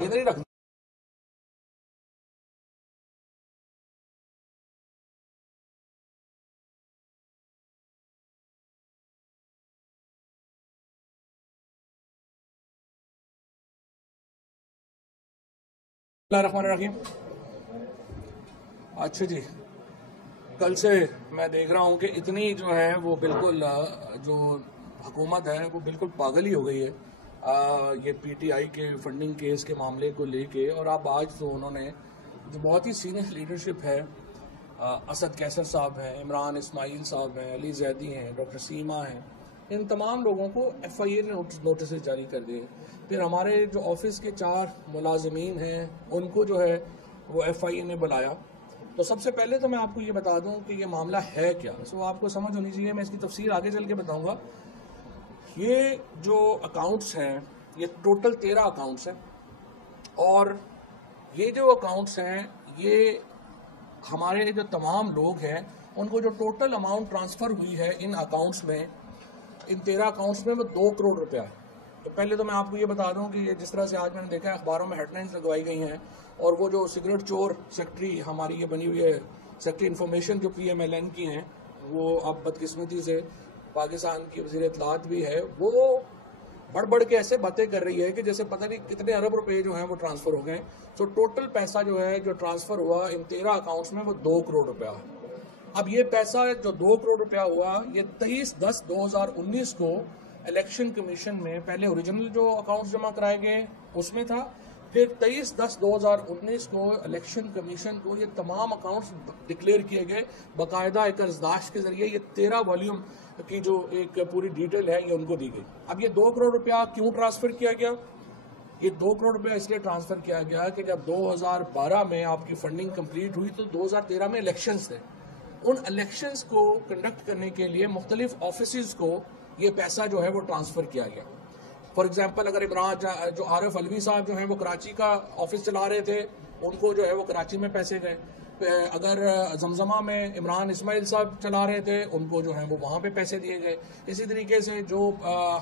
इधर ही रख। रहीम। अच्छा जी, कल से मैं देख रहा हूँ कि इतनी जो है वो बिल्कुल जो हुकूमत है वो बिल्कुल पागल ही हो गई है ये पीटीआई के फंडिंग केस के मामले को लेके। और अब आज तो उन्होंने जो बहुत ही सीनियर लीडरशिप है, असद कैसर साहब हैं, इमरान इस्माइल साहब हैं, अली जैदी हैं, डॉक्टर सीमा हैं, इन तमाम लोगों को एफआईए ने नोटिस जारी कर दिए। फिर हमारे जो ऑफिस के 4 मुलाजमीन हैं उनको जो है वो एफआईए ने बुलाया। तो सबसे पहले तो मैं आपको ये बता दूं कि ये मामला है क्या, सो आपको समझ होनी चाहिए। मैं इसकी तफसीर आगे चल के बताऊंगा। ये जो अकाउंट्स हैं ये टोटल 13 अकाउंट्स हैं, और ये जो अकाउंट्स हैं ये हमारे जो तमाम लोग हैं उनको जो टोटल अमाउंट ट्रांसफ़र हुई है इन अकाउंट्स में, इन 13 अकाउंट्स में वो 2 करोड़ रुपया है। तो पहले तो मैं आपको ये बता दूं कि ये जिस तरह से आज मैंने देखा है अखबारों में हेडलाइंस लगवाई गई हैं, और वो जो सिगरेट चोर सेक्रेटरी हमारी ये बनी हुई है, सेक्रेटरी इन्फॉर्मेशन जो PMLN की हैं, वो अब बदकिस्मती से पाकिस्तान की वज़ीर इत्तलात भी है, वो बढ़ के ऐसे बातें कर रही है कि जैसे पता नहीं कितने अरब रुपए जो हैं वो ट्रांसफ़र हो गए। तो टोटल पैसा जो है जो ट्रांसफ़र हुआ इन 13 अकाउंट्स में वो 2 करोड़ रुपया है। अब ये पैसा जो 2 करोड़ रुपया हुआ ये 23/10/2019 को इलेक्शन कमीशन में पहले ओरिजिनल जो अकाउंट्स जमा कराए गए उसमें था, फिर 23/10/2019 को इलेक्शन कमीशन को ये तमाम अकाउंट्स डिक्लेयर किए गए बाकायदा एक अर्जदाश्त के जरिए। ये 13 वॉल्यूम की जो एक पूरी डिटेल है ये उनको दी गई। अब ये 2 करोड़ रुपया क्यों ट्रांसफर किया गया? ये 2 करोड़ रुपया इसलिए ट्रांसफर किया गया कि जब 2012 में आपकी फंडिंग कंप्लीट हुई तो 2013 में इलेक्शंस थे। उन इलेक्शंस को कंडक्ट करने के लिए मुख्तलिफ ऑफिस को ये पैसा जो है वो ट्रांसफर किया गया। फॉर एग्जाम्पल अगर इमरान जो आरिफ अलवी साहब जो हैं वो कराची का ऑफिस चला रहे थे, उनको जो है वो कराची में पैसे गए। अगर जमजमा में इमरान इस्माइल साहब चला रहे थे, उनको जो है वो वहाँ पे पैसे दिए गए। इसी तरीके से जो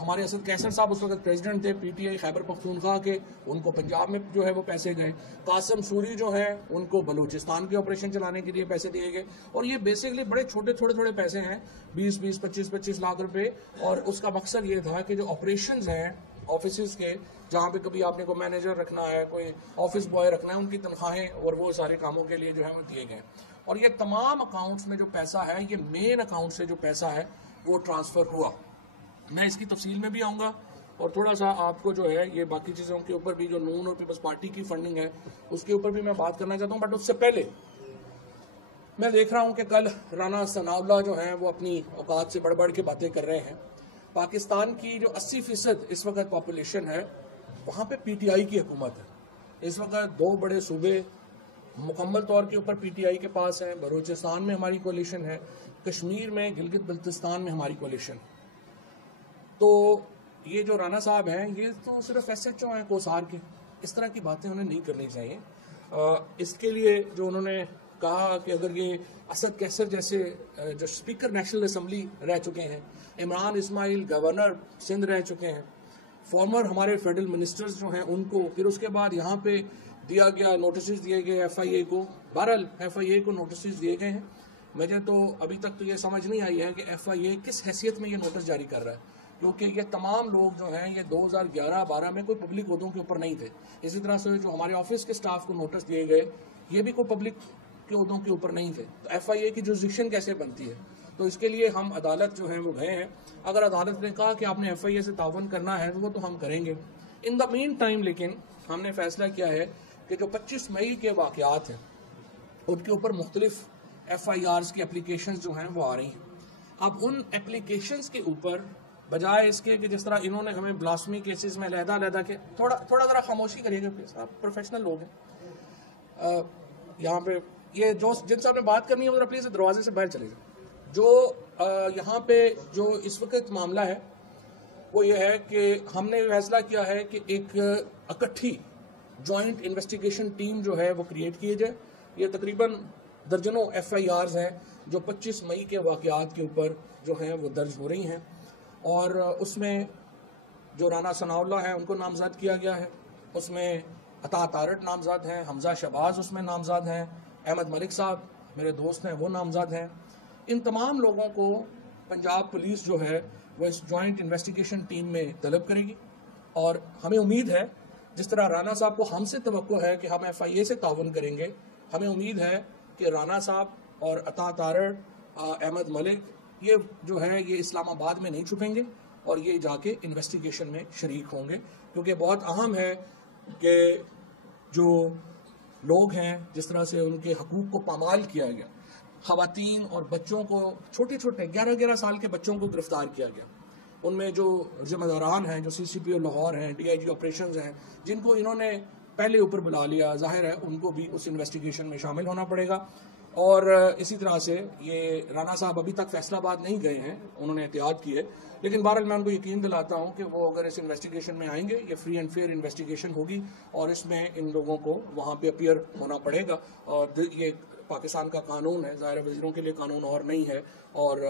हमारे असद कैसर साहब उस वक्त प्रेसिडेंट थे पीटीआई खैबर पख्तूनख्वा के, उनको पंजाब में जो है वो पैसे गए। कासिम सूरी जो है उनको बलूचिस्तान के ऑपरेशन चलाने के लिए पैसे दिए गए। और ये बेसिकली बड़े थोड़े पैसे हैं, 20-20, 25-25 लाख रुपए। और उसका मकसद ये था कि जो ऑपरेशन हैं ऑफिस के, जहाँ पे कभी आपने कोई मैनेजर रखना है, कोई ऑफिस बॉय रखना है, उनकी तनख्वाहें और वो सारे कामों के लिए जो है वो दिए गए। और ये तमाम अकाउंट्स में जो पैसा है ये मेन अकाउंट से जो पैसा है वो ट्रांसफ़र हुआ। मैं इसकी तफसील में भी आऊँगा और थोड़ा सा आपको जो है ये बाकी चीज़ों के ऊपर भी, जो नून और पीपल्स पार्टी की फंडिंग है उसके ऊपर भी मैं बात करना चाहता हूँ। बट उससे पहले मैं देख रहा हूँ कि कल राना सनाउल्लाह जो है वो अपनी औकात से बढ़ के बातें कर रहे हैं। पाकिस्तान की जो 80% इस वक्त पॉपुलेशन है वहाँ पे पीटीआई की हुकूमत है। इस वक्त 2 बड़े सूबे मुकम्मल तौर के ऊपर पीटीआई के पास हैं। बलूचिस्तान में हमारी कोलिशन है, कश्मीर में गिलगित बल्तिस्तान में हमारी कोलिशन। तो ये जो राना साहब हैं ये तो सिर्फ SHO हैं कोसार के। इस तरह की बातें उन्हें नहीं करनी चाहिए। इसके लिए जो उन्होंने कहा कि अगर ये असद कैसर जैसे जो स्पीकर नेशनल असम्बली रह चुके हैं, इमरान इस्माइल गवर्नर सिंध रह चुके हैं, फॉर्मर हमारे फेडरल मिनिस्टर्स जो हैं उनको, फिर उसके बाद यहाँ पे दिया गया नोटिस दिए गए एफआईए को। बहरहाल एफआईए को नोटिस दिए गए हैं। मुझे तो अभी तक तो ये समझ नहीं आई है कि एफआईए किस हैसियत में ये नोटिस जारी कर रहा है, क्योंकि ये तमाम लोग जो हैं ये 2011-12 में कोई पब्लिक ओहदों के ऊपर नहीं थे। इसी तरह से जो हमारे ऑफिस के स्टाफ को नोटिस दिए गए ये भी कोई पब्लिक के ओहदों के ऊपर नहीं थे। तो एफआईए की जुरिस्डिक्शन कैसे बनती है? तो इसके लिए हम अदालत जो है वो गए हैं। अगर अदालत ने कहा कि आपने एफआईए से तावन करना है तो वो तो हम करेंगे। इन द मीन टाइम लेकिन हमने फैसला किया है कि जो 25 मई के वाक़यात हैं उनके ऊपर मुख्तलिफ एफआईआर्स की एप्लीकेशंस जो हैं वो आ रही हैं। अब उन एप्लीकेशंस के ऊपर बजाय इसके कि जिस तरह इन्होंने हमें ब्लास्मी केसेस में लहदा के थोड़ा ज़रा खामोशी करिएगा प्लीज़, आप प्रोफेशनल लोग हैं। यहाँ पे ये जो जिनसे आपने बात करनी है वो प्लीज़ दरवाजे से बाहर चले जाए। जो यहाँ पे जो इस वक्त मामला है वो ये है कि हमने फैसला किया है कि एक इकट्ठी जॉइंट इन्वेस्टिगेशन टीम जो है वो क्रिएट की जाए। ये तकरीबन दर्जनों एफआईआर्स हैं जो 25 मई के वाक़यात के ऊपर जो हैं वो दर्ज हो रही हैं, और उसमें जो राना सनाउल्लाह हैं उनको नामजद किया गया है। उसमें अता तारट नामज़द हैं, हमजा शहबाज उसमें नामज़द हैं, अहमद मलिक साहब मेरे दोस्त हैं वो नामज़द हैं। इन तमाम लोगों को पंजाब पुलिस जो है वो इस जॉइंट इन्वेस्टिगेशन टीम में तलब करेगी और हमें उम्मीद है जिस तरह राना साहब को हमसे तवक्को है कि हम FIA से ताउन करेंगे, हमें उम्मीद है कि राना साहब और अता तारट, अहमद मलिक ये जो है ये इस्लामाबाद में नहीं छुपेंगे और ये जाके इन्वेस्टिगेशन में शरीक होंगे, क्योंकि बहुत अहम है कि जो लोग हैं जिस तरह से उनके हकूक़ को पामाल किया गया, ख़वातीन और बच्चों को, छोटे छोटे 11-11 साल के बच्चों को गिरफ्तार किया गया, उनमें जो जिम्मेदारान हैं, जो CCPO लाहौर हैं, DIG ऑपरेशंस हैं, जिनको इन्होंने पहले ऊपर बुला लिया, जाहिर है उनको भी उस इन्वेस्टिगेशन में शामिल होना पड़ेगा। और इसी तरह से ये राना साहब अभी तक फैसलाबाद नहीं गए हैं, उन्होंने एहतियात की है, लेकिन बहरहाल मैं उनको यकीन दिलाता हूँ कि वो अगर इस इन्वेस्टिगेशन में आएंगे, ये फ्री एंड फेयर इन्वेस्टिगेशन होगी और इसमें इन लोगों को वहाँ पे अपीयर होना पड़ेगा। और ये पाकिस्तान का कानून है, ज़ाहिर वज़ीरों के लिए कानून और नहीं है और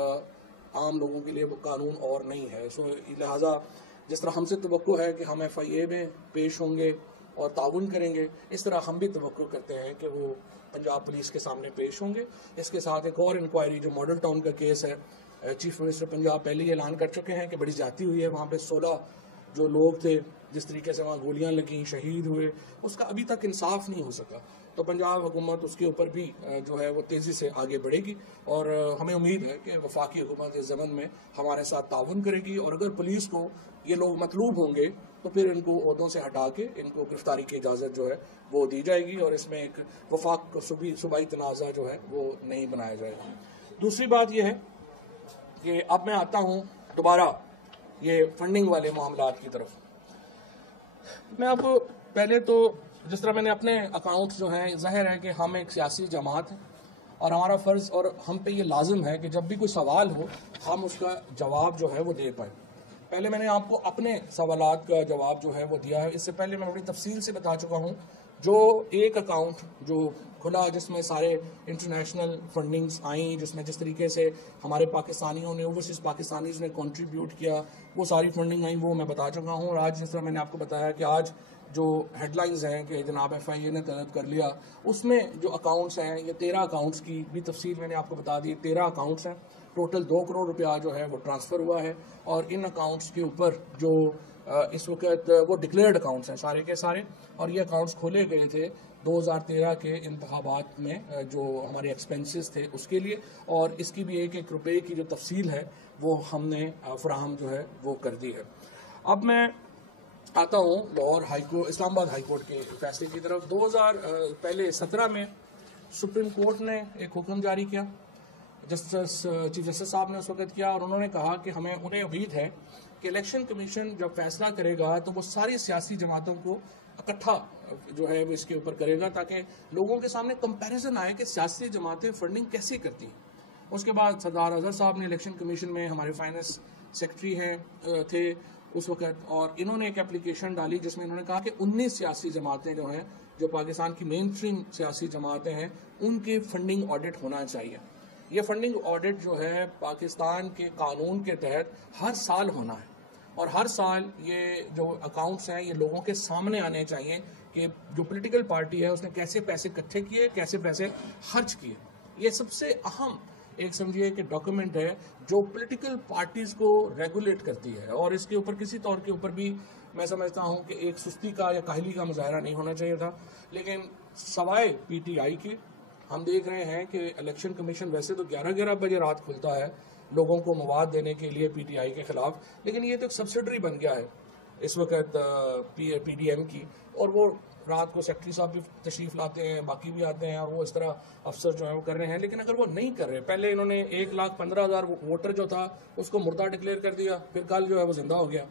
आम लोगों के लिए वो कानून और नहीं है। सो लिहाजा जिस तरह हमसे तवक्को है कि हम FIA में पेश होंगे और ताउन करेंगे, इस तरह हम भी तवक्को करते हैं कि वो पंजाब पुलिस के सामने पेश होंगे। इसके साथ एक और इंक्वायरी जो मॉडल टाउन का केस है, चीफ मिनिस्टर पंजाब पहले ही ऐलान कर चुके हैं कि बड़ी ज्यादती हुई है, वहाँ पे 16 जो लोग थे जिस तरीके से वहाँ गोलियां लगीं, शहीद हुए, उसका अभी तक इंसाफ नहीं हो सका। तो पंजाब हुकूमत उसके ऊपर भी जो है वो तेज़ी से आगे बढ़ेगी और हमें उम्मीद है कि वफाकी हुकूमत इस ज़मन में हमारे साथ ताउन करेगी और अगर पुलिस को ये लोग मतलूब होंगे तो फिर इनको ओहदों से हटा के इनको गिरफ्तारी की इजाज़त जो है वो दी जाएगी और इसमें एक वफाक सूबाई तनाज़ा जो है वो नहीं बनाया जाएगा। दूसरी बात यह है कि अब मैं आता हूँ दोबारा ये फंडिंग वाले मामलात की तरफ। मैं आपको पहले तो जिस तरह मैंने अपने अकाउंट जो हैं, जाहिर है कि हम एक सियासी जमात हैं और हमारा फ़र्ज़ और हम पे ये लाजिम है कि जब भी कोई सवाल हो हम उसका जवाब जो है वो दे पाएँ। पहले मैंने आपको अपने सवालात का जवाब जो है वो दिया है, इससे पहले मैं बड़ी तफसील से बता चुका हूँ। जो एक अकाउंट जो खुला जिसमें सारे इंटरनेशनल फंडिंग्स आई, जिसमें जिस तरीके से हमारे पाकिस्तानियों ने, ओवरसीज़ पाकिस्तानीज़ ने कंट्रीब्यूट किया, वो सारी फंडिंग आई, वो मैं बता चुका हूँ। और आज जिस तरह मैंने आपको बताया कि आज जो हेडलाइंस हैं कि जनाब FIA ने तलब कर लिया, उसमें जो अकाउंट्स हैं ये 13 अकाउंट्स की भी तफसील मैंने आपको बता दी। 13 अकाउंट्स हैं, टोटल 2 करोड़ रुपया जो है वो ट्रांसफ़र हुआ है और इन अकाउंट्स के ऊपर जो इस वक्त वो डिक्लेयर्ड अकाउंट्स हैं सारे के सारे, और ये अकाउंट्स खोले गए थे 2013 के इंतखाबात में जो हमारे एक्सपेंसेस थे उसके लिए, और इसकी भी एक रुपये की जो तफसील है वो हमने फराहम जो है वो कर दी है। अब मैं आता हूँ लाहौर हाईकोर्ट, इस्लामाबाद हाईकोर्ट के फैसले की तरफ। 2017 में सुप्रीम कोर्ट ने एक हुक्म जारी किया, चीफ जस्टिस साहब ने उस वक्त किया, और उन्होंने कहा कि उन्हें उम्मीद है कि इलेक्शन कमीशन जब फैसला करेगा तो वो सारी सियासी जमातों को इकट्ठा जो है वो इसके ऊपर करेगा ताकि लोगों के सामने कंपैरिजन आए कि सियासी जमातें फंडिंग कैसे करती हैं। उसके बाद सरदार अजहर साहब ने इलेक्शन कमीशन में, हमारे फाइनेंस सेक्रेटरी हैं थे उस वक्त, और इन्होंने एक एप्लीकेशन डाली जिसमें इन्होंने कहा कि 19 सियासी जमातें जो हैं, जो पाकिस्तान की मेन स्ट्रीम सियासी जमातें हैं, उनके फंडिंग ऑडिट होना चाहिए। ये फंडिंग ऑडिट जो है पाकिस्तान के कानून के तहत हर साल होना है और हर साल ये जो अकाउंट्स हैं ये लोगों के सामने आने चाहिए कि जो पॉलिटिकल पार्टी है उसने कैसे पैसे इकट्ठे किए, कैसे पैसे खर्च किए। ये सबसे अहम एक समझिए कि डॉक्यूमेंट है जो पॉलिटिकल पार्टीज को रेगुलेट करती है, और इसके ऊपर किसी तौर के ऊपर भी मैं समझता हूँ कि एक सुस्ती का या काहली का मुजाहरा नहीं होना चाहिए था। लेकिन सवाए PTI के हम देख रहे हैं कि इलेक्शन कमीशन वैसे तो 11-11 बजे रात खुलता है लोगों को मवाद देने के लिए PTI के खिलाफ, लेकिन ये तो एक सब्सिडरी बन गया है इस वक्त PDM की, और वो रात को सेक्रेटरी साहब भी तशरीफ़ लाते हैं, बाकी भी आते हैं, और वो इस तरह अफसर जो है वो कर रहे हैं। लेकिन अगर वो नहीं कर रहे, पहले इन्होंने 1,15,000 वोटर जो था उसको मुर्दा डिक्लेयर कर दिया, फिर कल जो है वो जिंदा हो गया।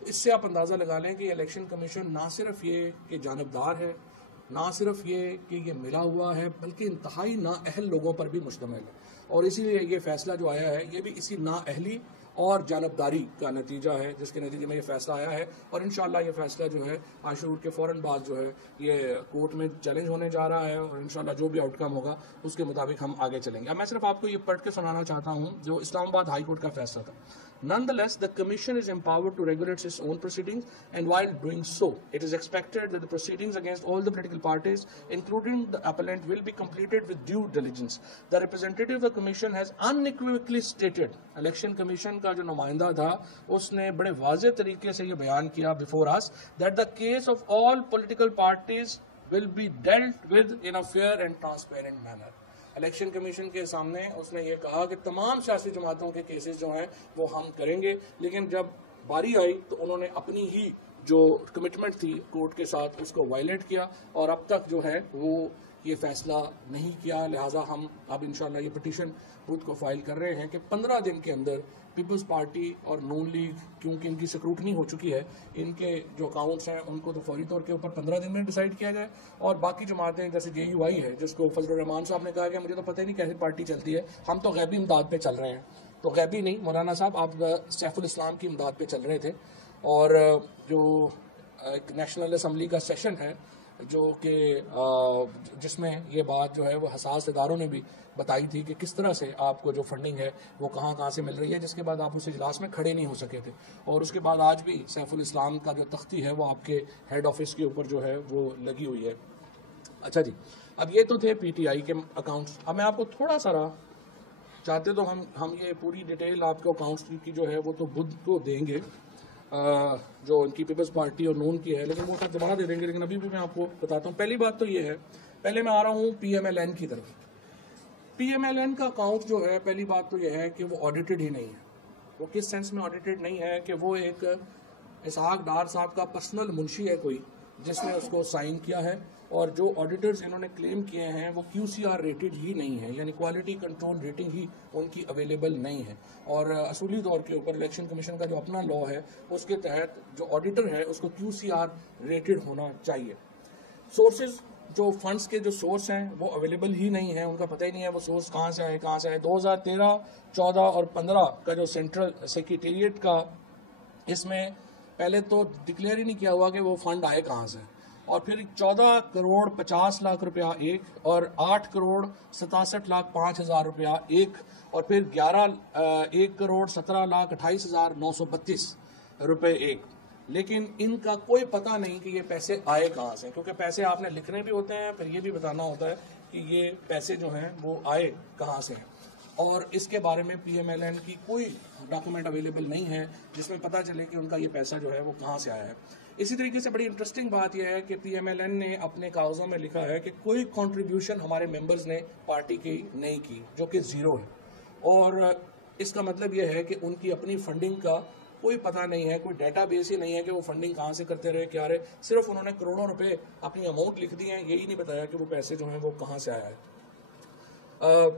तो इससे आप अंदाज़ा लगा लें कि इलेक्शन कमीशन ना सिर्फ ये कि जानबदार है, ना सिर्फ ये कि ये मिला हुआ है, बल्कि इंतहाई नाअहल लोगों पर भी मुश्तमिल है। और इसीलिए ये फैसला जो आया है ये भी इसी नाअहली और जानबदारी का नतीजा है, जिसके नतीजे में ये फैसला आया है। और इंशाल्लाह ये फैसला जो है आशूर के फ़ौरन बाद जो है ये कोर्ट में चैलेंज होने जा रहा है, और इंशाल्लाह जो भी आउटकम होगा उसके मुताबिक हम आगे चलेंगे। अब मैं सिर्फ आपको ये पढ़ के सुनाना चाहता हूँ जो इस्लामाबाद हाई कोर्ट का फैसला था। Nonetheless, the Commission is empowered to regulate its own proceedings, and while doing so, it is expected that the proceedings against all the political parties, including the appellant, will be completed with due diligence. The representative of the Commission has unequivocally stated, Election Commission का जो नुमाइंदा था, उसने बड़े वाज़े तरीके से ये बयान किया before us, that the case of all political parties will be dealt with in a fair and transparent manner. Election commission के सामने उसने ये कहा कि तमाम सियासी जमातों के केसेस जो हैं वो हम करेंगे, लेकिन जब बारी आई तो उन्होंने अपनी ही जो कमिटमेंट थी कोर्ट के साथ उसको वायलेट किया और अब तक जो है वो ये फैसला नहीं किया। लिहाजा हम अब इंशाल्लाह ये पिटीशन खुद को फाइल कर रहे हैं कि 15 दिन के अंदर पीपल्स पार्टी और नून लीग, क्योंकि इनकी स्क्रूटनी हो चुकी है, इनके जो अकाउंट्स हैं उनको तो फौरी तौर के ऊपर 15 दिन में डिसाइड किया जाए, और बाकी जमातें जैसे JUI है जिसको फजलुर रहमान साहब ने कहा कि मुझे तो पता ही नहीं कैसे पार्टी चलती है, हम तो गैबी इमदाद पे चल रहे हैं। तो गैबी नहीं, मौलाना साहब आप सैफुल इस्लाम की इमदाद पे चल रहे थे। और जो एक नेशनल असम्बली का सेशन है जो कि जिसमें ये बात जो है वो हसास इदारों ने भी बताई थी कि किस तरह से आपको जो फंडिंग है वो कहाँ कहाँ से मिल रही है, जिसके बाद आप उस इजलास में खड़े नहीं हो सके थे। और उसके बाद आज भी सैफुल इस्लाम का जो तख्ती है वो आपके हेड ऑफिस के ऊपर जो है वो लगी हुई है। अच्छा जी, अब ये तो थे PTI के अकाउंट्स। अब मैं आपको थोड़ा सा चाहते तो हम ये पूरी डिटेल आपको अकाउंट्स की जो है वो तो बुध को देंगे, जो इनकी पीपल्स पार्टी और नून की है, लेकिन वो सब दोबारा दे देंगे। लेकिन अभी भी मैं आपको बताता हूँ। पहली बात तो ये है, पहले मैं आ रहा हूँ PMLN की तरफ। PMLN का अकाउंट जो है, पहली बात तो ये है कि वो ऑडिटेड ही नहीं है। वो किस सेंस में ऑडिटेड नहीं है कि वो एक इसहाक डार साहब का पर्सनल मुंशी है कोई, जिसने उसको साइन किया है, और जो ऑडिटर्स इन्होंने क्लेम किए हैं वो QCR रेटेड ही नहीं है, यानी क्वालिटी कंट्रोल रेटिंग ही उनकी अवेलेबल नहीं है। और असूली तौर के ऊपर इलेक्शन कमीशन का जो अपना लॉ है उसके तहत जो ऑडिटर है उसको QCR रेटेड होना चाहिए। सोर्सेज, जो फंड्स के जो सोर्स हैं वो अवेलेबल ही नहीं है, उनका पता ही नहीं है वो सोर्स कहाँ से आए 2013, 14 और 15 का जो सेंट्रल सेक्रेटेरिएट का, इसमें पहले तो डिक्लेयर ही नहीं किया हुआ कि वो फंड आए कहाँ से, और फिर 14 करोड़ 50 लाख रुपया एक, और 8 करोड़ 67 लाख 5 हज़ार रुपया एक, और फिर 1 करोड़ 17 लाख 28 हज़ार 932 रुपये एक। लेकिन इनका कोई पता नहीं कि ये पैसे आए कहाँ से, क्योंकि पैसे आपने लिखने भी होते हैं, फिर ये भी बताना होता है कि ये पैसे जो हैं वो आए कहाँ से हैं, और इसके बारे में PMLN की कोई डॉक्यूमेंट अवेलेबल नहीं है जिसमें पता चले कि उनका ये पैसा जो है वो कहाँ से आया है। इसी तरीके से बड़ी इंटरेस्टिंग बात यह है कि PMLN ने अपने कागजों में लिखा है कि कोई कंट्रीब्यूशन हमारे मेंबर्स ने पार्टी की नहीं की, जो कि ज़ीरो है, और इसका मतलब यह है कि उनकी अपनी फंडिंग का कोई पता नहीं है, कोई डेटाबेस ही नहीं है कि वो फंडिंग कहाँ से करते रहे, क्या रहे। सिर्फ उन्होंने करोड़ों रुपए अपनी अमाउंट लिख दी है, यही नहीं बताया कि वो पैसे जो हैं वो कहाँ से आया है।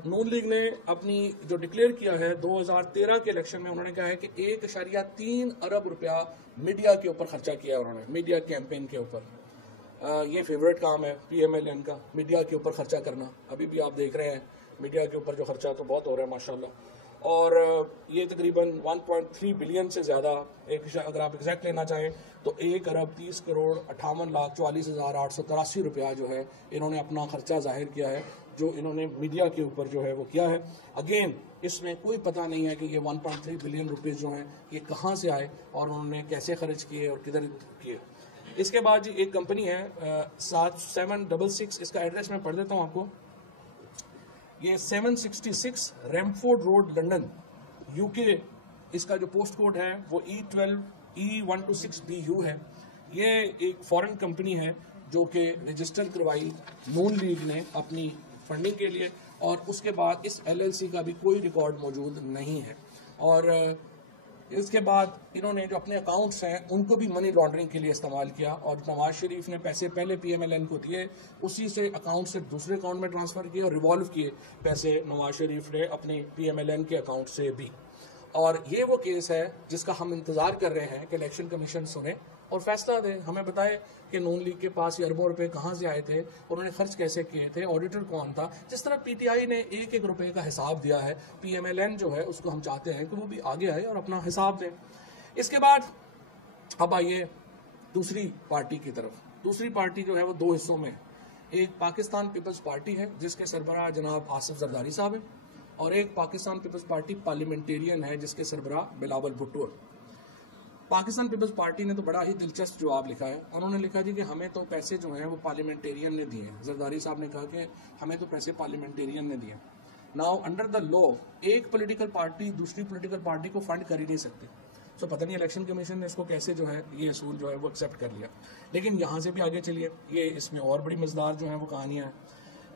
नून लीग ने अपनी जो डिक्लेयर किया है 2013 के इलेक्शन में, उन्होंने कहा है कि 1.3 अरब रुपया मीडिया के ऊपर खर्चा किया है उन्होंने, मीडिया कैंपेन के ऊपर। ये फेवरेट काम है PMLN का, मीडिया के ऊपर खर्चा करना। अभी भी आप देख रहे हैं मीडिया के ऊपर जो खर्चा तो बहुत हो रहा है माशाल्लाह। और ये तकरीबन 1.3 बिलियन से ज़्यादा, अगर आप एग्जैक्ट लेना चाहें तो 1 अरब 30 करोड़ 58 लाख 44 हज़ार 883 रुपया जो है इन्होंने अपना खर्चा जाहिर किया है, जो इन्होंने मीडिया के ऊपर जो है वो किया है। अगेन इसमें कोई पता नहीं है कि ये 1.3 बिलियन रुपये जो हैं ये कहाँ से आए और उन्होंने कैसे खर्च किए और किधर किए। इसके बाद जी एक कंपनी है 766, इसका एड्रेस मैं पढ़ देता हूँ आपको। ये 766 रेमफोर्ड रोड लंदन UK, इसका जो पोस्ट कोड है वो E126BU है। ये एक फॉरेन कंपनी है जो कि रजिस्टर करवाई नून लीग ने अपनी फंडिंग के लिए, और उसके बाद इस LLC का भी कोई रिकॉर्ड मौजूद नहीं है। और इसके बाद इन्होंने जो अपने अकाउंट्स हैं उनको भी मनी लॉन्ड्रिंग के लिए इस्तेमाल किया, और नवाज शरीफ ने पैसे पहले PMLN को दिए, उसी से अकाउंट से दूसरे अकाउंट में ट्रांसफ़र किए और रिवॉल्व किए पैसे नवाज शरीफ ने अपने PMLN के अकाउंट से भी। और ये वो केस है जिसका हम इंतज़ार कर रहे हैं कि इलेक्शन कमीशन सुने और फैसला दे, हमें बताए कि नून लीग के पास ये अरबों रुपए कहाँ से आए थे, उन्होंने खर्च कैसे किए थे, ऑडिटर कौन था। जिस तरह PTI ने 1-1 रुपए का हिसाब दिया है, PMLN जो है उसको हम चाहते हैं कि वो भी आगे आए और अपना हिसाब दें। इसके बाद अब आइए दूसरी पार्टी की तरफ। दूसरी पार्टी जो है वो 2 हिस्सों में, एक पाकिस्तान पीपल्स पार्टी है जिसके सरबराह जनाब आसिफ जरदारी साहब हैं, और एक पाकिस्तान पीपल्स पार्टी पार्लियामेंटेरियन है जिसके सरबराह बिलावल भुट्टो। पाकिस्तान पीपल्स पार्टी ने तो बड़ा ही दिलचस्प जवाब लिखा है। उन्होंने लिखा जी कि हमें तो पैसे जो हैं वो पार्लियामेंटेरियन ने दिए हैं। जरदारी साहब ने कहा कि हमें तो पैसे पार्लियामेंटेरियन ने दिए। नाउ अंडर द लॉ एक पॉलिटिकल पार्टी दूसरी पॉलिटिकल पार्टी को फंड कर ही नहीं सकती। तो पता नहीं इलेक्शन कमीशन ने इसको कैसे जो है ये असूल जो है वो एक्सेप्ट कर लिया। लेकिन यहाँ से भी आगे चलिए, ये इसमें और बड़ी मजेदार जो है वो कहानियाँ हैं।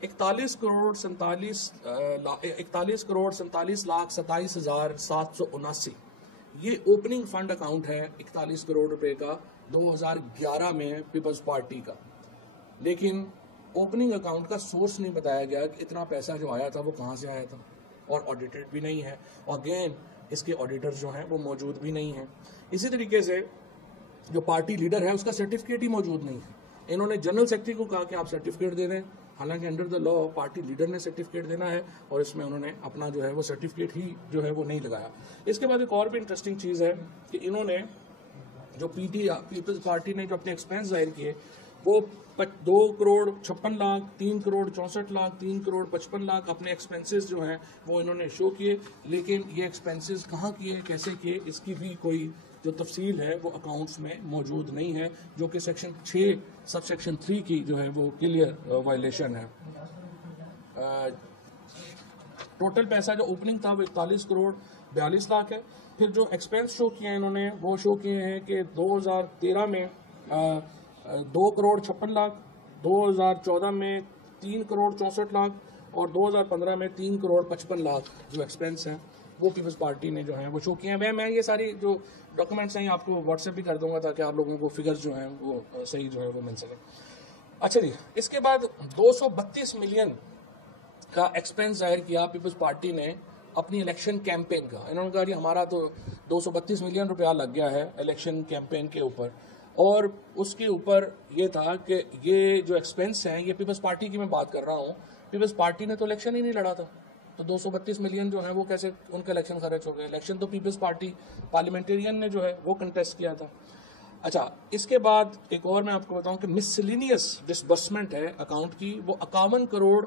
41 करोड़ 47,27,27,779 ये ओपनिंग फंड अकाउंट है 41 करोड़ रुपए का 2011 में पीपल्स पार्टी का। लेकिन ओपनिंग अकाउंट का सोर्स नहीं बताया गया कि इतना पैसा जो आया था वो कहाँ से आया था, और ऑडिटेड भी नहीं है। और अगेन इसके ऑडिटर्स जो हैं वो मौजूद भी नहीं हैं। इसी तरीके से जो पार्टी लीडर है उसका सर्टिफिकेट ही मौजूद नहीं है। इन्होंने जनरल सेक्रेटरी को कहा कि आप सर्टिफिकेट दे दें, हालांकि under the law party leader ने सर्टिफिकेट देना है, और इसमें उन्होंने अपना जो है वो सर्टिफिकेट ही जो है वो नहीं लगाया। इसके बाद एक और भी इंटरेस्टिंग चीज़ है कि इन्होंने जो पीपल्स पार्टी ने जो अपने एक्सपेंस जाहिर किए वो 2 करोड़ 56 लाख, 3 करोड़ 64 लाख, 3 करोड़ 55 लाख अपने एक्सपेंसेस जो हैं वो इन्होंने शो किए। लेकिन ये एक्सपेंसेस कहाँ किए, कैसे किए, इसकी भी कोई जो तफसील है वो अकाउंट्स में मौजूद नहीं है, जो कि सेक्शन 6 सब सेक्शन 3 की जो है वो क्लियर वायलेशन है। टोटल पैसा जो ओपनिंग था वो 41 करोड़ 42 लाख है। फिर जो एक्सपेंस शो किए हैं इन्होंने वो शो किए हैं कि 2013 में 2 करोड़ 56 लाख, 2014 में 3 करोड़ 64 लाख और 2015 में 3 करोड़ 55 लाख जो एक्सपेंस हैं वो पीपल्स पार्टी ने जो है वो शो किए हैं। मैं ये सारी जो डॉक्यूमेंट्स हैं आपको व्हाट्सएप भी कर दूंगा ताकि आप लोगों को फिगर्स जो हैं वो सही जो है वो मिल सके। अच्छा जी, इसके बाद 232 मिलियन का एक्सपेंस जाहिर किया पीपल्स पार्टी ने अपनी इलेक्शन कैंपेन का। इन्होंने कहा जी हमारा तो 232 मिलियन रुपया लग गया है इलेक्शन कैंपेन के ऊपर, और उसके ऊपर ये था कि ये जो एक्सपेंस हैं ये पीपल्स पार्टी की मैं बात कर रहा हूँ, पीपल्स पार्टी ने तो इलेक्शन ही नहीं लड़ा था, तो 232 मिलियन जो है वो कैसे उनका इलेक्शन खर्च हो गया। इलेक्शन तो पीपल्स पार्टी पार्लियामेंटेरियन ने जो है वो कंटेस्ट किया था। अच्छा, इसके बाद एक और मैं आपको बताऊं कि मिसलिनियस डिसबर्समेंट है अकाउंट की, वो 51 करोड़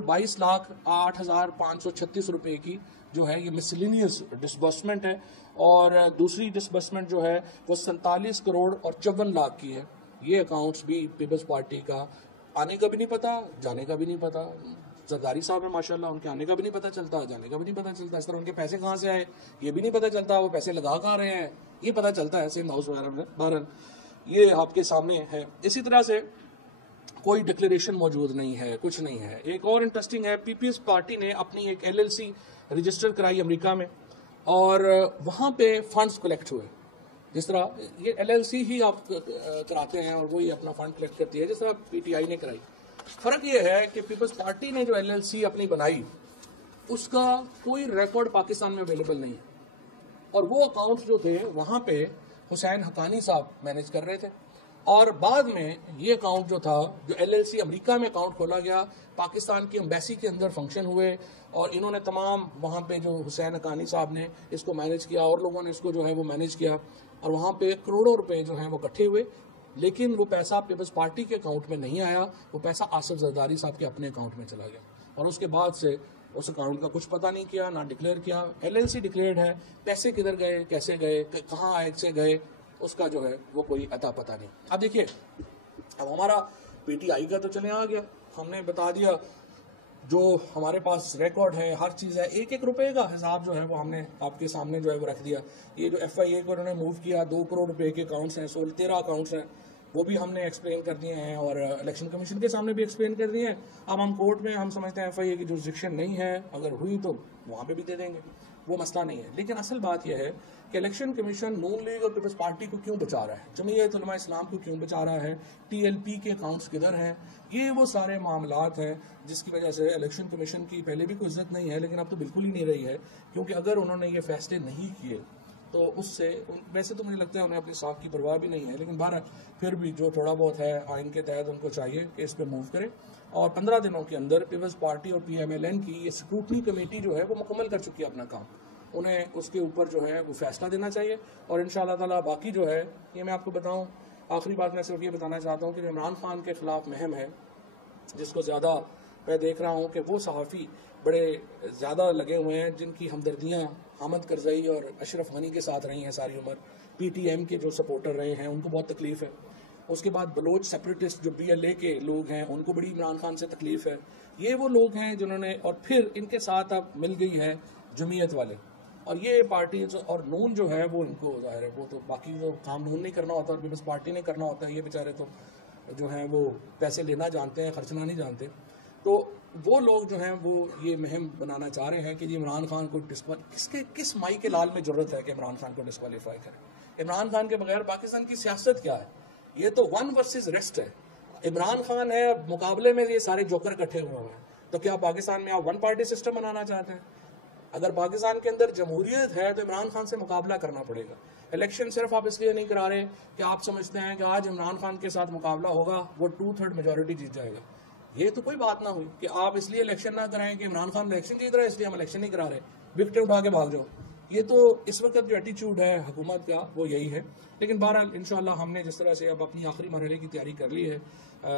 22,08,536 रुपए की जो है ये मिसलिनियस डिसबर्समेंट है। और दूसरी डिसबर्समेंट जो है वो 47 करोड़ और 54 लाख की है। ये अकाउंट्स भी पीपल्स पार्टी का आने का भी नहीं पता, जाने का भी नहीं पता। जरदारी साहब है माशाल्लाह, उनके आने का भी नहीं पता चलता, जाने का भी नहीं पता चलता। इस तरह उनके पैसे कहाँ से आए ये भी नहीं पता चलता, वो पैसे लगा कहाँ रहे हैं ये पता चलता है सिंध हाउस वगैरह में। बहरहाल ये आपके सामने है। इसी तरह से कोई डिक्लेरेशन मौजूद नहीं है, कुछ नहीं है। एक और इंटरेस्टिंग है, पीपल्स पार्टी ने अपनी एक LLC रजिस्टर कराई अमेरिका में, और वहाँ पे फंड्स कलेक्ट हुए। जिस तरह ये LLC ही आप कराते हैं और वही अपना फंड कलेक्ट करती है, जिस तरह PTI ने कराई। फर्क ये है कि पीपल्स पार्टी ने जो LLC अपनी बनाई उसका कोई रिकॉर्ड पाकिस्तान में अवेलेबल नहीं है, और वो अकाउंट जो थे वहाँ पे हुसैन हकानी साहब मैनेज कर रहे थे। और बाद में ये अकाउंट जो था, जो LLC अमेरिका में अकाउंट खोला गया, पाकिस्तान की एम्बेसी के अंदर फंक्शन हुए, और इन्होंने तमाम वहाँ पे जो हुसैन हकानी साहब ने इसको मैनेज किया और लोगों ने इसको जो है वो मैनेज किया, और वहाँ पे करोड़ों रुपए जो हैं वो इकट्ठे हुए। लेकिन वो पैसा पीपल्स पार्टी के अकाउंट में नहीं आया, वो पैसा आसिफ जरदारी साहब के अपने अकाउंट में चला गया, और उसके बाद से उस अकाउंट का कुछ पता नहीं किया, ना डिक्लेयर किया। LLC डिक्लेयर्ड है, पैसे किधर गए, कैसे गए, कहाँ आए से गए, उसका जो है वो कोई अता पता नहीं। अब देखिए, अब हमारा PTI का तो चले आ गया, हमने बता दिया जो हमारे पास रिकॉर्ड है, हर चीज़ है, एक एक रुपए का हिसाब जो है वो हमने आपके सामने जो है वो रख दिया। ये जो FIA को उन्होंने मूव किया, 2 करोड़ रुपए के अकाउंट्स हैं, 13 अकाउंट्स हैं, वो भी हमने एक्सप्लेन कर दिए हैं, और इलेक्शन कमीशन के सामने भी एक्सप्लेन कर दिए हैं। अब हम कोर्ट में हम समझते हैं FIA की जुरिस्डिक्शन नहीं है, अगर हुई तो वहाँ पे भी दे देंगे, वो मसला नहीं है। लेकिन असल बात यह है कि इलेक्शन कमीशन नून लीग और पीपल्स पार्टी को क्यों बचा रहा है, जमीयत उलमा इस्लाम को क्यों बचा रहा है, TLP के अकाउंट्स किधर हैं, ये वो सारे मामलात हैं जिसकी वजह से इलेक्शन कमीशन की पहले भी कोई इज्जत नहीं है, लेकिन अब तो बिल्कुल ही नहीं रही है। क्योंकि अगर उन्होंने ये फैसले नहीं किए तो उससे वैसे तो मुझे लगता है उन्हें अपनी साख की परवाह भी नहीं है, लेकिन बाहर फिर भी जो थोड़ा बहुत है आइन के तहत उनको चाहिए कि इस पर मूव करें। और 15 दिनों के अंदर पीपल्स पार्टी और PMLN की ये स्क्रूटनी कमेटी जो है वो मुकम्मल कर चुकी है अपना काम, उन्हें उसके ऊपर जो है वो फैसला देना चाहिए। और इंशाअल्लाह ताला बाकी जो है ये मैं आपको बताऊँ, आखिरी बात मैं सिर्फ ये बताना चाहता हूँ कि इमरान खान के खिलाफ मुहिम है जिसको ज़्यादा मैं देख रहा हूँ कि वो सहाफ़ी बड़े ज़्यादा लगे हुए हैं जिनकी हमदर्दियाँ हामिद करज़ई और अशरफ गनी के साथ रही हैं सारी उम्र। PTM के जो सपोर्टर रहे हैं उनको बहुत तकलीफ़ है। उसके बाद बलोच सेपरेटिस्ट जो BLA के लोग हैं उनको बड़ी इमरान खान से तकलीफ़ है। ये वो लोग हैं जिन्होंने, और फिर इनके साथ अब मिल गई है जमीयत वाले, और ये पार्टी और नून जो है वो इनको ज़ाहिर है वो तो बाकी तो काम नून नहीं करना होता, और बस पार्टी ने करना होता है। ये बेचारे तो जो हैं वो पैसे लेना जानते हैं, खर्चना नहीं जानते। तो वो लोग जो हैं वो ये मुहिम बनाना चाह रहे हैं कि जी इमरान खान को किस माई के लाल में ज़रूरत है कि इमरान खान को डिस्क्वालीफाई करें। इमरान खान के बगैर पाकिस्तान की सियासत क्या है? ये तो वन वर्सेस रेस्ट है। इमरान खान है, मुकाबले में ये सारे जोकर इकट्ठे हुए हैं। तो क्या पाकिस्तान में आप वन पार्टी सिस्टम बनाना चाहते हैं? अगर पाकिस्तान के अंदर जमहूरियत है तो इमरान खान से मुकाबला करना पड़ेगा। इलेक्शन सिर्फ आप इसलिए नहीं करा रहे कि आप समझते हैं कि आज इमरान खान के साथ मुकाबला होगा, वो 2/3 मेजोरिटी जीत जाएगा। ये तो कोई बात ना हुई कि आप इसलिए इलेक्शन ना कराएं कि इमरान खान इलेक्शन जीत रहा है इसलिए हम इलेक्शन नहीं करा रहे, विकेट उठा के भाग जाओ। ये तो इस वक्त जो एटीट्यूड है हुकूमत का वो यही है। लेकिन बहरहाल इंशाअल्लाह हमने जिस तरह से अब अपनी आखिरी मरहले की तैयारी कर ली है,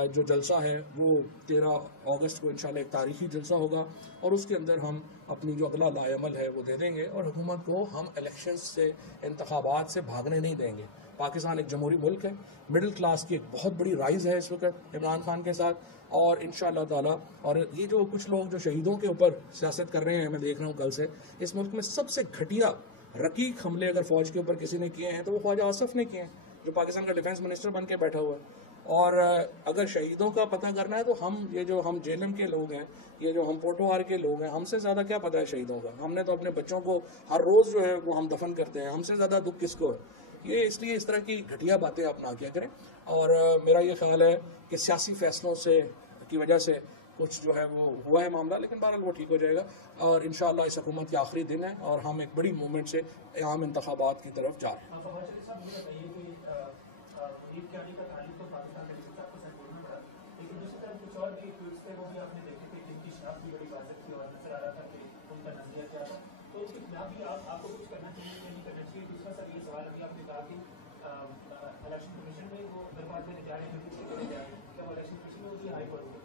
जो जलसा है वो 13 अगस्त को इंशाअल्लाह एक तारीखी जलसा होगा, और उसके अंदर हम अपनी जो अगला लाएमल है वो दे देंगे, और हुकूमत को हम इलेक्शन से, इंतखाबात से भागने नहीं देंगे। पाकिस्तान एक जमहूरी मुल्क है, मिडिल क्लास की एक बहुत बड़ी राइज है इस वक्त इमरान खान के साथ, और इंशाअल्लाह ताला। और ये जो कुछ लोग जो शहीदों के ऊपर सियासत कर रहे हैं, मैं देख रहा हूँ कल से, इस मुल्क में सबसे घटिया रकीक हमले अगर फौज के ऊपर किसी ने किए हैं तो वो ख्वाजा आसफ ने किए हैं, जो पाकिस्तान का डिफेंस मिनिस्टर बन के बैठा हुआ है। और अगर शहीदों का पता करना है तो हम JLM के लोग हैं, ये जो हम पोटोहार के लोग हैं, हमसे ज़्यादा क्या पता है शहीदों का? हमने तो अपने बच्चों को हर रोज़ जो है वो हम दफन करते हैं, हमसे ज़्यादा दुख किसको है? ये इसलिए इस तरह की घटिया बातें आप ना किया करें। और मेरा ये ख्याल है कि सियासी फैसलों से की वजह से कुछ जो है वो हुआ है मामला, लेकिन बहरहाल वो ठीक हो जाएगा, और इंशाअल्लाह इस हुकूमत के आखिरी दिन है और हम एक बड़ी मूवमेंट से आम इंतखाबात की तरफ जा रहे हैं।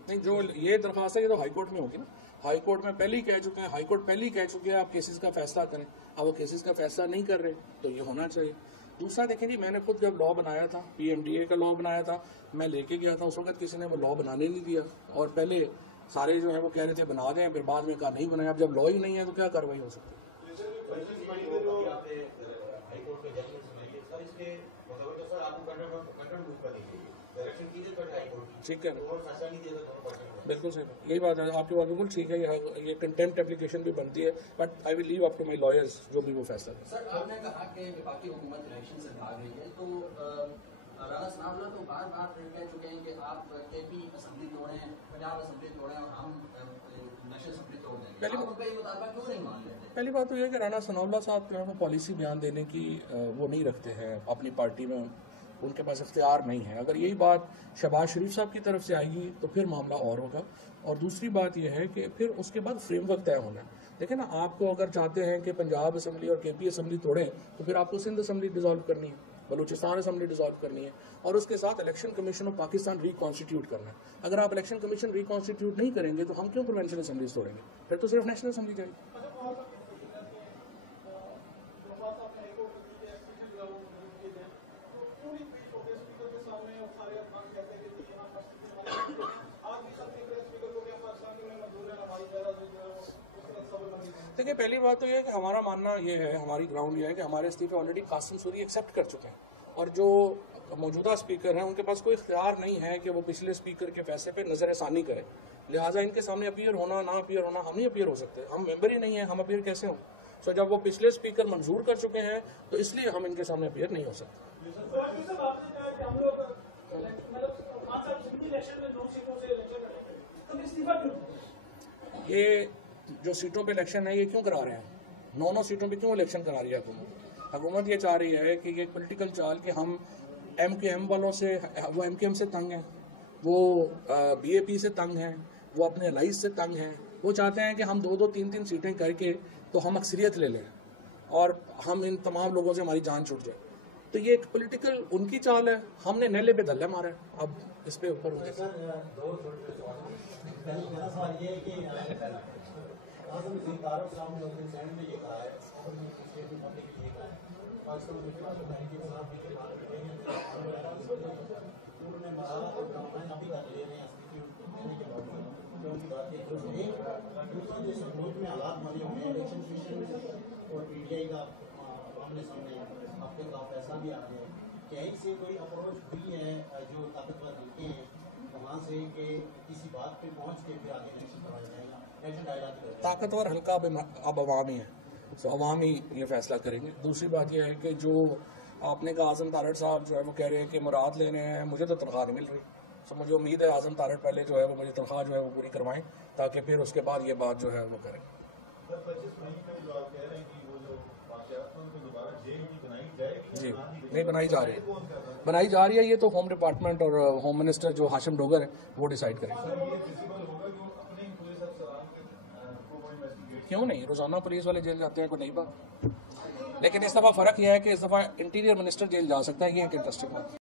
नहीं, जो ये दरख्वास्त है ये तो हाई कोर्ट में होगी ना। हाई कोर्ट में पहले ही कह चुके हैं, हाई कोर्ट पहले ही कह चुके हैं आप केसेस का फैसला करें। अब वो केसेस का फैसला नहीं कर रहे तो ये होना चाहिए। दूसरा देखें जी, मैंने खुद जब लॉ बनाया था, PMDA का लॉ बनाया था, मैं लेके गया था, उस वक्त किसी ने वो लॉ बनाने नहीं दिया, और पहले सारे जो है वो कह रहे थे बना दें, फिर बाद में कहा नहीं बनाया। अब जब लॉ ही नहीं है तो क्या कार्रवाई हो सकती है? ठीक है, बिल्कुल सही बात, यही बात है, आपकी बात बिल्कुल ठीक है। ये कंटेम्प्ट एप्लीकेशन भी बनती है, but I will leave up to my lawyers जो भी वो फैसला करें। सर, आपने कहा कि वफाकी हुकूमत इलेक्शन से भाग रही है, तो राना सनाउल्लाह तो बार-बार कह चुके हैं कि आप KP असेंबली तोड़ें, पंजाब असेंबली तोड़ें और हम नेशनल असेंबली तोड़ देंगे। आप उनका ये मुतालबा क्यों नहीं मान लेते? पहली बात तो ये है कि राना सनाउल्लाह साहब जो है वो पॉलिसी बयान देने की वो नहीं रखते हैं अपनी पार्टी में, उनके पास इख्तियार नहीं है। अगर यही बात शहबाज शरीफ साहब की तरफ से आएगी तो फिर मामला और होगा। और दूसरी बात यह है कि फिर उसके बाद फ्रेमवर्क तय होना है। देखिए ना, आपको अगर चाहते हैं कि पंजाब असम्बली और KP असम्बली तोड़ें तो फिर आपको सिंध असम्बली डिसॉल्व करनी है, बलूचिस्तान असम्बली डिसॉल्व करनी है, और उसके साथ election commission of Pakistan reconstitute करना है। अगर आप इलेक्शन कमीशन रिकॉन्स्टिट्यूट नहीं करेंगे तो हम क्यों प्रोविंशियल असम्बलीज तोड़ेंगे? फिर तो सिर्फ नेशनल असम्बली जाएगी। देखिए, पहली बात तो ये है कि हमारा मानना ये है, हमारी ग्राउंड ये है कि हमारे इस्तीफे ऑलरेडी कासिम सूरी एक्सेप्ट कर चुके हैं, और जो मौजूदा स्पीकर हैं उनके पास कोई इख्तियार नहीं है कि वो पिछले स्पीकर के फैसले पे नज़रसानी करें। लिहाजा इनके सामने अपीयर होना ना अपीयर होना, हम नहीं अपीयर हो सकते, हम मेंबर ही नहीं है, हम अपीयर कैसे हों? सो जब वो पिछले स्पीकर मंजूर कर चुके हैं तो इसलिए हम इनके सामने अपीयर नहीं हो सकते। ये जो सीटों पे इलेक्शन है ये क्यों करा रहे हैं? 9 सीटों पे क्यों इलेक्शन करा रही है हुकूमत? हुकूमत ये चाह रही है कि ये पॉलिटिकल चाल कि हम MKM वालों से, वो MKM से तंग हैं, वो BAP से तंग हैं, वो अपने अलाइज से तंग हैं। वो चाहते हैं कि हम 2-2, 3-3 सीटें करके तो हम अक्सरियत ले लें और हम इन तमाम लोगों से हमारी जान छूट जाए। तो ये एक पॉलिटिकल उनकी चाल है, हमने नेले पे दल्ले मारा है, अब इस पे ऊपर मेरा सवाल ये है कि आज़म मजीद तारक साहब ने अपने सैंड में ये कहा है और स्टेटमेंट करने के लिए कहा है पाकिस्तान में साहब के बारे में उन्होंने मराला और कामरान अभी कर ले रहे हैं देने के बाद जो उनकी बात है एक दूसरा जैसे मुल्क में हालात बने हुए हैं इलेक्शन कमीशन और पीटीआई का आमने सामने हफ्ते का फैसला भी आ रहा है कि यहीं से कोई अप्रोच हुई है जो ताकतवर हल्के हैं वहाँ से कि किसी बात पे पहुँच के फिर आगे इलेक्शन करवाया जाएगा, इलेक्शन डायलॉग ताकतवर हल्का अब अवाम ही है, तो अवाम ही ये फैसला करेंगे। दूसरी बात यह है कि जो आपने कहा आज़म तारड़ साहब जो है वो कह रहे हैं कि मुराद ले रहे हैं, मुझे तो तनख्वाह नहीं मिल रही, तो मुझे उम्मीद है आज़म तारड़ पहले जो है वो मुझे तनख्वाह जो है वो पूरी करवाएं ताकि फिर उसके बाद ये बात जो है वो करें। जी नहीं बनाई जा रही है, बनाई जा रही है, ये तो होम डिपार्टमेंट और होम मिनिस्टर जो हाशिम डोगर है वो डिसाइड करेंगे। क्यों नहीं, रोजाना पुलिस वाले जेल जाते हैं, कोई नई बात। लेकिन इस दफ़ा फ़र्क यह है कि इस दफ़ा इंटीरियर मिनिस्टर जेल जा सकता है, ये एक इंटरेस्टिंग बात।